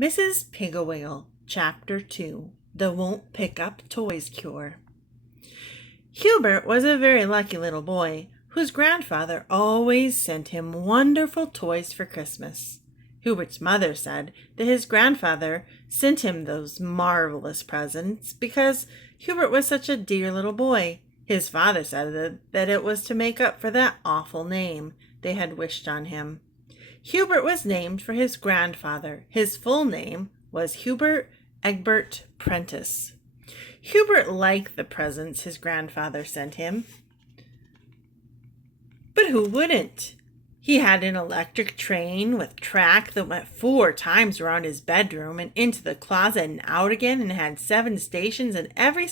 Mrs. Piggle Wiggle, Chapter 2, The Won't Pick Up Toys Cure. Hubert was a very lucky little boy, whose grandfather always sent him wonderful toys for Christmas. Hubert's mother said that his grandfather sent him those marvelous presents because Hubert was such a dear little boy. His father said that it was to make up for that awful name they had wished on him. Hubert was named for his grandfather. His full name was Hubert Egbert Prentice. Hubert liked the presents his grandfather sent him, but who wouldn't? He had an electric train with track that went 4 times around his bedroom and into the closet and out again, and had 7 stations and every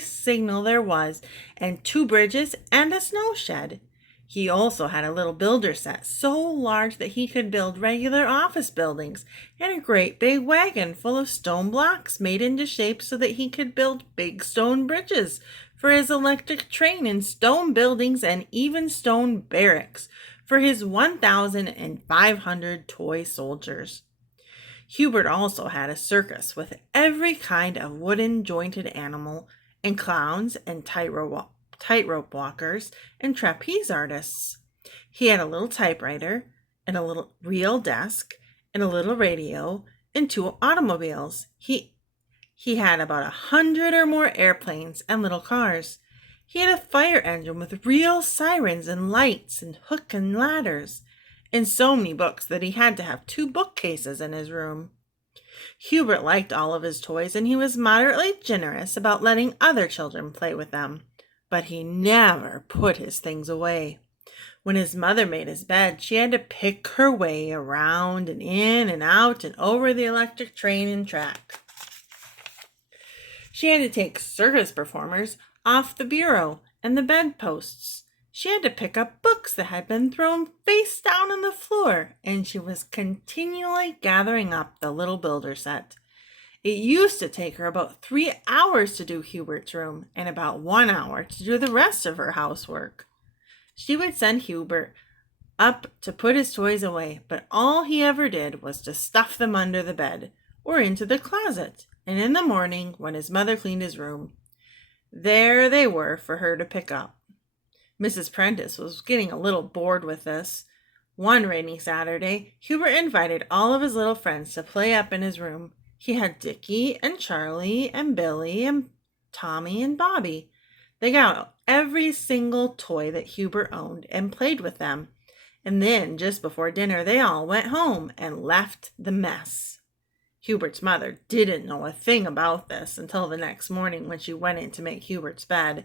signal there was, and 2 bridges and a snow shed. He also had a little builder set so large that he could build regular office buildings, and a great big wagon full of stone blocks made into shape so that he could build big stone bridges for his electric train, and stone buildings and even stone barracks for his 1,500 toy soldiers. Hubert also had a circus with every kind of wooden jointed animal, and clowns and tightrope walkers and trapeze artists. He had a little typewriter and a little real desk and a little radio and 2 automobiles. He had about 100 or more airplanes and little cars. He had a fire engine with real sirens and lights and hook and ladders, and so many books that he had to have 2 bookcases in his room. Hubert liked all of his toys, and he was moderately generous about letting other children play with them, but he never put his things away. When his mother made his bed, she had to pick her way around and in and out and over the electric train and track. She had to take circus performers off the bureau and the bedposts. She had to pick up books that had been thrown face down on the floor, and she was continually gathering up the little builder set. It used to take her about 3 hours to do Hubert's room, and about 1 hour to do the rest of her housework. She would send Hubert up to put his toys away, but all he ever did was to stuff them under the bed or into the closet, and in the morning, when his mother cleaned his room, there they were for her to pick up. Mrs. Prentice was getting a little bored with this. One rainy Saturday, Hubert invited all of his little friends to play up in his room. He had Dickie and Charlie and Billy and Tommy and Bobby. They got out every single toy that Hubert owned and played with them. And then, just before dinner, they all went home and left the mess. Hubert's mother didn't know a thing about this until the next morning when she went in to make Hubert's bed.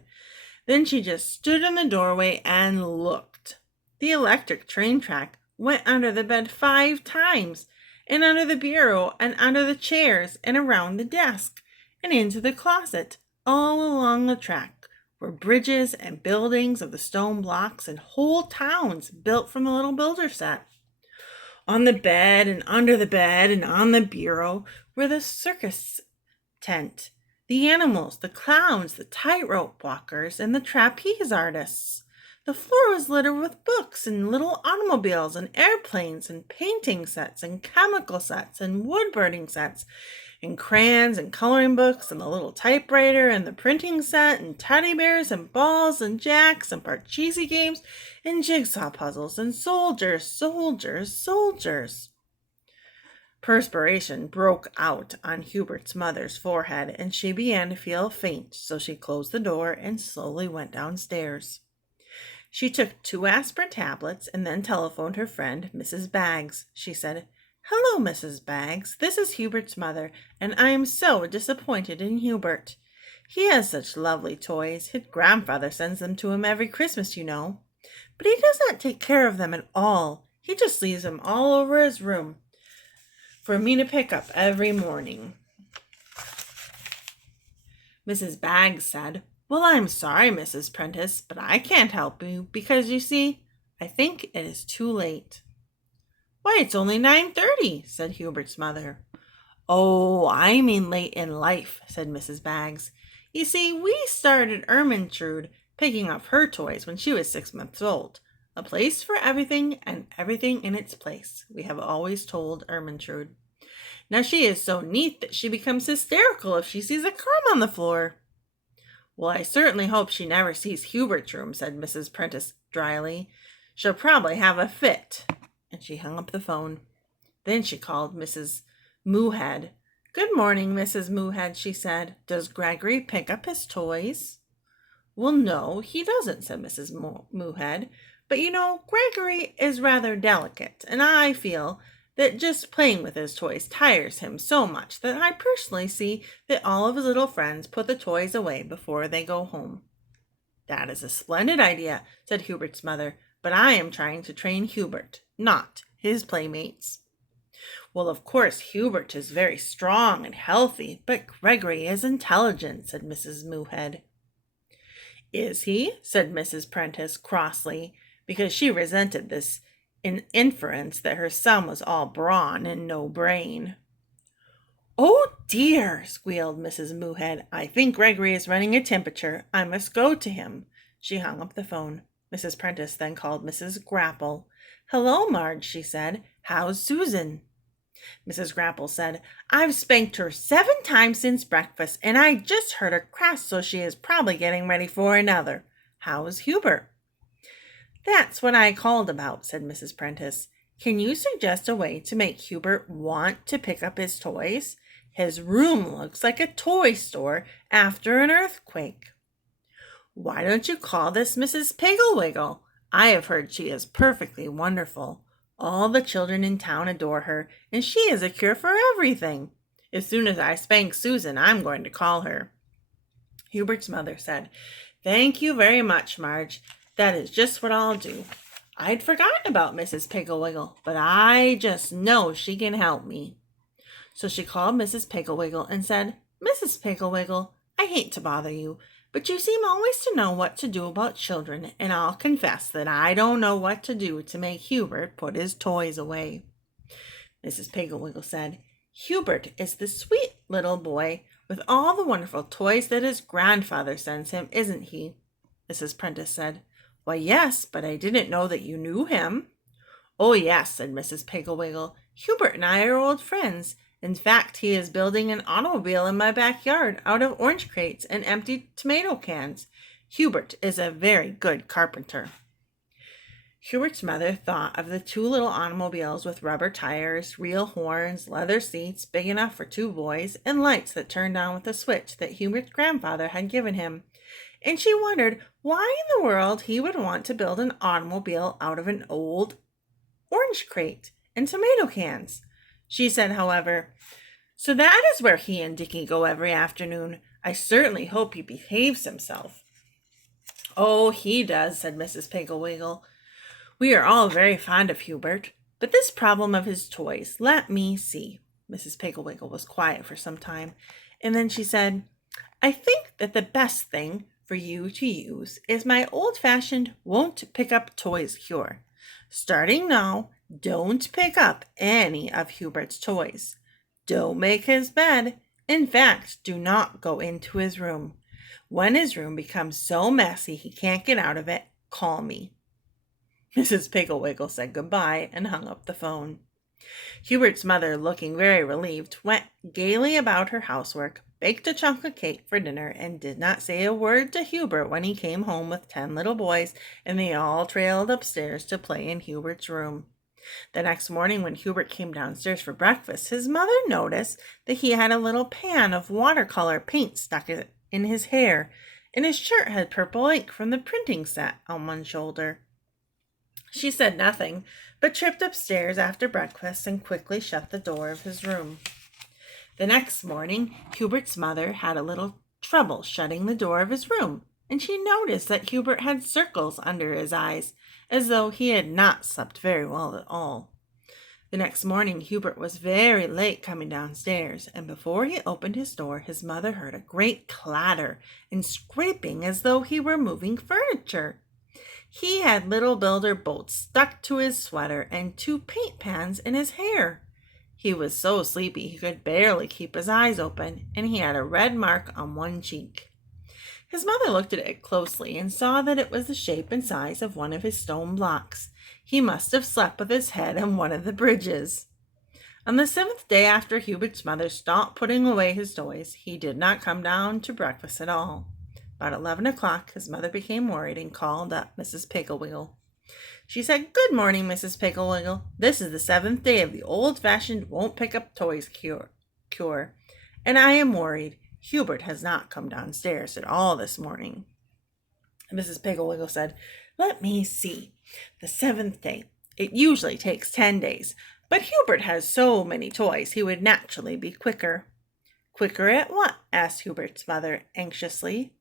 Then she just stood in the doorway and looked. The electric train track went under the bed 5 times, and under the bureau and under the chairs and around the desk and into the closet. All along the track were bridges and buildings of the stone blocks and whole towns built from the little builder set. On the bed and under the bed and on the bureau were the circus tent, the animals, the clowns, the tightrope walkers, and the trapeze artists. The floor was littered with books and little automobiles and airplanes and painting sets and chemical sets and wood-burning sets and crayons and coloring books and the little typewriter and the printing set and teddy bears and balls and jacks and parcheesi games and jigsaw puzzles and soldiers. Perspiration broke out on Hubert's mother's forehead, and she began to feel faint, so she closed the door and slowly went downstairs. She took 2 aspirin tablets and then telephoned her friend, Mrs. Baggs. She said, "Hello, Mrs. Baggs. This is Hubert's mother, and I am so disappointed in Hubert. He has such lovely toys. His grandfather sends them to him every Christmas, you know. But he does not take care of them at all. He just leaves them all over his room for me to pick up every morning." Mrs. Baggs said, "Well, I'm sorry, Mrs. Prentice, but I can't help you because, you see, I think it is too late." "Why, it's only 9:30, said Hubert's mother. "Oh, I mean late in life," said Mrs. Baggs. "You see, we started Ermintrude picking up her toys when she was 6 months old. A place for everything and everything in its place, we have always told Ermintrude. Now she is so neat that she becomes hysterical if she sees a crumb on the floor. Well, I certainly hope she never sees Hubert's room, said Mrs. Prentice dryly. She'll probably have a fit. And she hung up the phone. Then she called Mrs. Moohead. Good morning, Mrs. Moohead, she said. Does Gregory pick up his toys? Well, no, he doesn't, said Mrs. Moohead. But you know, Gregory is rather delicate, and I feel that just playing with his toys tires him so much that I personally see that all of his little friends put the toys away before they go home. That is a splendid idea, said Hubert's mother, but I am trying to train Hubert, not his playmates. Well, of course, Hubert is very strong and healthy, but Gregory is intelligent, said Mrs. Moohead. Is he? Said Mrs. Prentice crossly, because she resented this inference that her son was all brawn and no brain. Oh dear, squealed Mrs. Moohead. I think Gregory is running a temperature. I must go to him. She hung up the phone. Mrs. Prentice then called Mrs. Grapple. Hello, Marge, she said. How's Susan? Mrs. Grapple said, I've spanked her 7 times since breakfast, and I just heard her crash, so she is probably getting ready for another. How's Hubert? That's what I called about, said Mrs. Prentice. Can you suggest a way to make Hubert want to pick up his toys? His room looks like a toy store after an earthquake. Why don't you call this Mrs. Piggle Wiggle? I have heard she is perfectly wonderful. All the children in town adore her, and she is a cure for everything. As soon as I spank Susan, I'm going to call her. Hubert's mother said, Thank you very much, Marge. That is just what I'll do. I'd forgotten about Mrs. Piggle Wiggle, but I just know she can help me. So she called Mrs. Piggle Wiggle and said, Mrs. Piggle Wiggle, I hate to bother you, but you seem always to know what to do about children, and I'll confess that I don't know what to do to make Hubert put his toys away. Mrs. Piggle Wiggle said, Hubert is the sweet little boy with all the wonderful toys that his grandfather sends him, isn't he? Mrs. Prentice said, Why, yes, but I didn't know that you knew him. Oh, yes, said Mrs. Piggle Wiggle. Hubert and I are old friends. In fact, he is building an automobile in my backyard out of orange crates and empty tomato cans. Hubert is a very good carpenter. Hubert's mother thought of the 2 little automobiles with rubber tires, real horns, leather seats big enough for 2 boys, and lights that turned on with a switch that Hubert's grandfather had given him. And she wondered why in the world he would want to build an automobile out of an old orange crate and tomato cans. She said, however, So that is where he and Dickie go every afternoon. I certainly hope he behaves himself. Oh, he does, said Mrs. Piggle Wiggle. We are all very fond of Hubert, but this problem of his toys, let me see. Mrs. Piggle Wiggle was quiet for some time, and then she said, I think that the best thing for you to use is my old-fashioned won't pick up toys cure. Starting now, don't pick up any of Hubert's toys. Don't make his bed. In fact, do not go into his room. When his room becomes so messy he can't get out of it, call me. Mrs. Piggle Wiggle said goodbye and hung up the phone. Hubert's mother, looking very relieved, went gaily about her housework, baked a chunk of cake for dinner, and did not say a word to Hubert when he came home with 10 little boys, and they all trailed upstairs to play in Hubert's room. The next morning when Hubert came downstairs for breakfast, his mother noticed that he had a little pan of watercolor paint stuck in his hair, and his shirt had purple ink from the printing set on one shoulder. She said nothing, but tripped upstairs after breakfast and quickly shut the door of his room. The next morning, Hubert's mother had a little trouble shutting the door of his room, and she noticed that Hubert had circles under his eyes, as though he had not slept very well at all. The next morning, Hubert was very late coming downstairs, and before he opened his door, his mother heard a great clatter and scraping as though he were moving furniture. He had little builder bolts stuck to his sweater and 2 paint pans in his hair. He was so sleepy he could barely keep his eyes open, and he had a red mark on one cheek. His mother looked at it closely and saw that it was the shape and size of one of his stone blocks. He must have slept with his head on one of the bridges. On the 7th day after Hubert's mother stopped putting away his toys, he did not come down to breakfast at all. About 11 o'clock, his mother became worried and called up Mrs. Piggle Wiggle. She said, "Good morning, Mrs. Piggle Wiggle. This is the 7th day of the old-fashioned won't-pick-up-toys cure, and I am worried. Hubert has not come downstairs at all this morning." Mrs. Piggle Wiggle said, "Let me see. The 7th day. It usually takes 10 days, but Hubert has so many toys he would naturally be quicker." "Quicker at what?" asked Hubert's mother anxiously.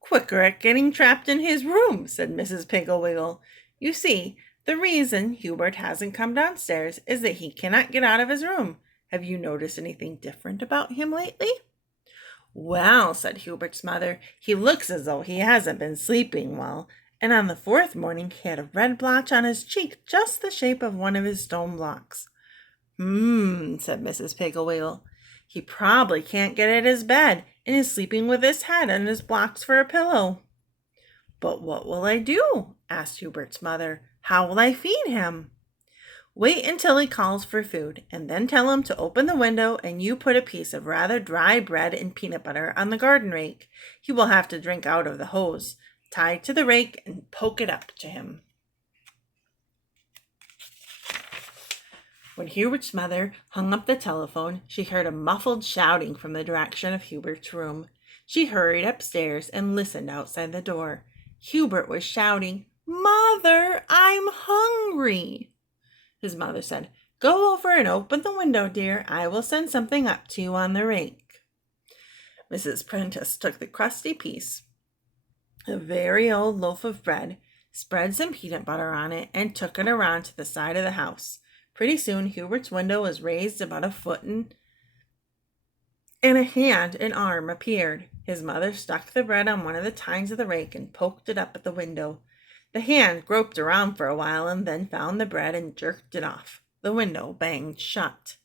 "Quicker at getting trapped in his room," said Mrs. Piggle Wiggle. "You see, the reason Hubert hasn't come downstairs is that he cannot get out of his room. Have you noticed anything different about him lately?" "Well," said Hubert's mother, "he looks as though he hasn't been sleeping well, and on the 4th morning he had a red blotch on his cheek just the shape of one of his stone blocks." Said Mrs. Piggle Wiggle. "He probably can't get at his bed and is sleeping with his head and his blocks for a pillow." "But what will I do?" asked Hubert's mother. "How will I feed him?" "Wait until he calls for food, and then tell him to open the window, and you put a piece of rather dry bread and peanut butter on the garden rake. He will have to drink out of the hose. Tie it to the rake and poke it up to him." When Hubert's mother hung up the telephone, she heard a muffled shouting from the direction of Hubert's room. She hurried upstairs and listened outside the door. Hubert was shouting, "Mother, I'm hungry." His mother said, "Go over and open the window, dear. I will send something up to you on the rake." Mrs. Prentice took the crusty piece, a very old loaf of bread, spread some peanut butter on it, and took it around to the side of the house. Pretty soon Hubert's window was raised about a foot, and a hand and arm appeared. His mother stuck the bread on one of the tines of the rake and poked it up at the window. The hand groped around for a while and then found the bread and jerked it off. The window banged shut.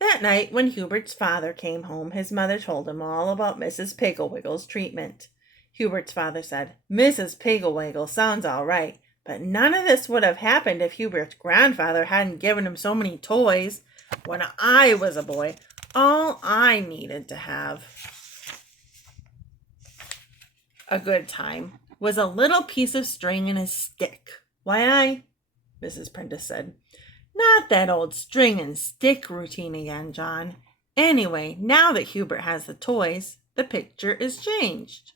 That night, when Hubert's father came home, his mother told him all about Mrs. Piggle Wiggle's treatment. Hubert's father said, "Mrs. Piggle Wiggle sounds all right, but none of this would have happened if Hubert's grandfather hadn't given him so many toys. When I was a boy, all I needed to have a good time was a little piece of string and a stick." "Why, Mrs. Prentice said. "Not that old string and stick routine again, John. Anyway, now that Hubert has the toys, the picture is changed."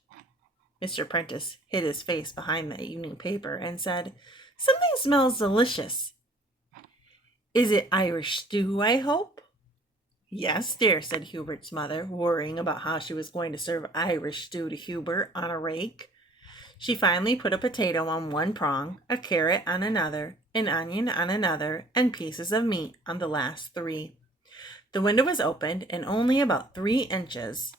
Mr. Prentice hid his face behind the evening paper and said, "Something smells delicious. Is it Irish stew, I hope?" "Yes, dear," said Hubert's mother, worrying about how she was going to serve Irish stew to Hubert on a rake. She finally put a potato on one prong, a carrot on another, an onion on another, and pieces of meat on the last 3. The window was opened and only about 3 inches,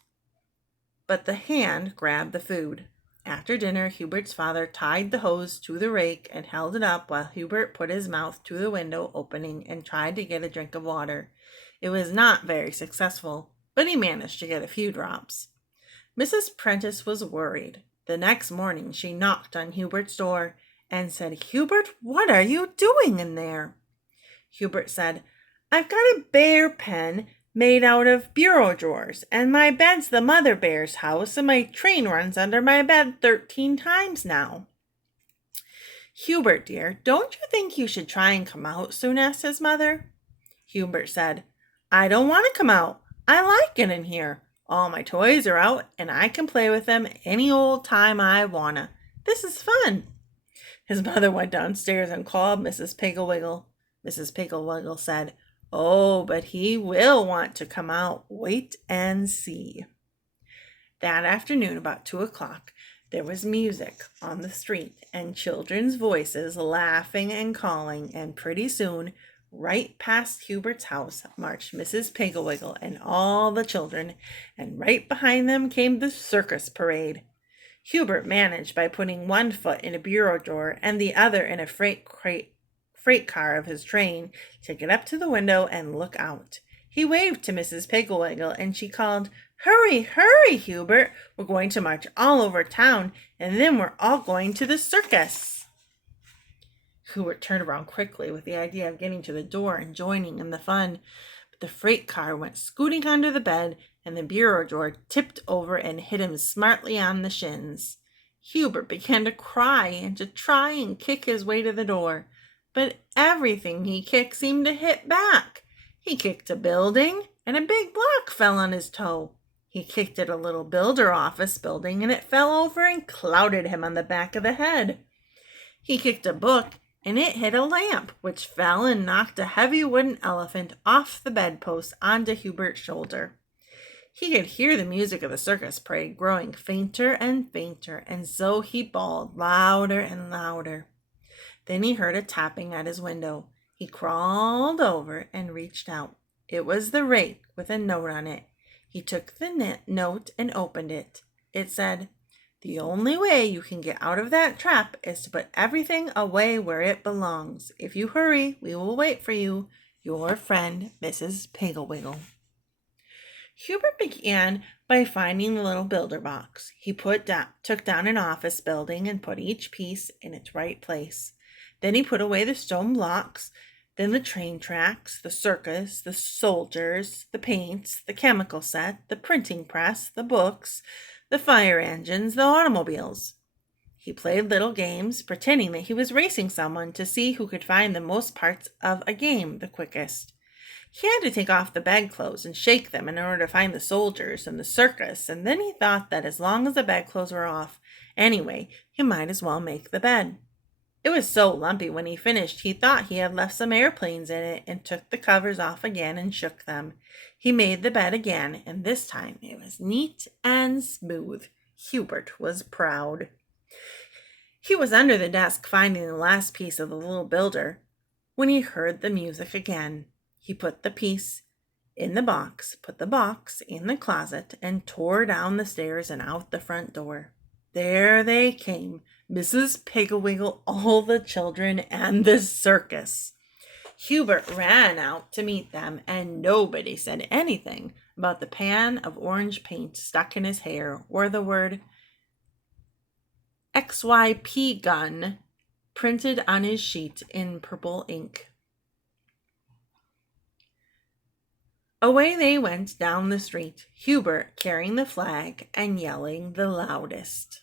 but the hand grabbed the food. After dinner, Hubert's father tied the hose to the rake and held it up while Hubert put his mouth to the window opening and tried to get a drink of water. It was not very successful, but he managed to get a few drops. Mrs. Prentice was worried. The next morning she knocked on Hubert's door and said, "Hubert, what are you doing in there?" Hubert said, "I've got a bear pen made out of bureau drawers, and my bed's the mother bear's house, and my train runs under my bed 13 times now." "Hubert, dear, don't you think you should try and come out soon?" asked his mother. Hubert said, "I don't want to come out. I like it in here. All my toys are out, and I can play with them any old time I wanna. This is fun." His mother went downstairs and called Mrs. Piggle Wiggle. Mrs. Piggle Wiggle said, "Oh, but he will want to come out. Wait and see." That afternoon, about 2 o'clock, there was music on the street and children's voices laughing and calling, and pretty soon, right past Hubert's house, marched Mrs. Piggle Wiggle and all the children, and right behind them came the circus parade. Hubert managed by putting one foot in a bureau drawer and the other in a freight car of his train to get up to the window and look out. He waved to Mrs. Piggle Wiggle, and she called, "Hurry, hurry, Hubert! We're going to march all over town, and then we're all going to the circus." Hubert turned around quickly with the idea of getting to the door and joining in the fun, The freight car went scooting under the bed, and the bureau drawer tipped over and hit him smartly on the shins. Hubert began to cry and to try and kick his way to the door, but everything he kicked seemed to hit back. He kicked a building, and a big block fell on his toe. He kicked at a little builder office building, and it fell over and clouted him on the back of the head. He kicked a book, and it hit a lamp, which fell and knocked a heavy wooden elephant off the bedpost onto Hubert's shoulder. He could hear the music of the circus parade growing fainter and fainter, and so he bawled louder and louder. Then he heard a tapping at his window. He crawled over and reached out. It was the rake with a note on it. He took the note and opened it. It said, "The only way you can get out of that trap is to put everything away where it belongs. If you hurry, we will wait for you. Your friend, Mrs. Piggle Wiggle." Hubert began by finding the little builder box. He took down an office building and put each piece in its right place. Then he put away the stone blocks, then the train tracks, the circus, the soldiers, the paints, the chemical set, the printing press, the books, the fire engines, the automobiles. He played little games, pretending that he was racing someone to see who could find the most parts of a game the quickest. He had to take off the bedclothes and shake them in order to find the soldiers and the circus, and then he thought that as long as the bedclothes were off, anyway, he might as well make the bed. It was so lumpy when he finished, he thought he had left some airplanes in it and took the covers off again and shook them. He made the bed again, and this time it was neat and smooth. Hubert was proud. He was under the desk finding the last piece of the little builder when he heard the music again. He put the piece in the box, put the box in the closet, and tore down the stairs and out the front door. There they came, Mrs. Piggle Wiggle, all the children, and the circus. Hubert ran out to meet them, and nobody said anything about the pan of orange paint stuck in his hair or the word XYP gun printed on his sheet in purple ink. Away they went down the street, Hubert carrying the flag and yelling the loudest.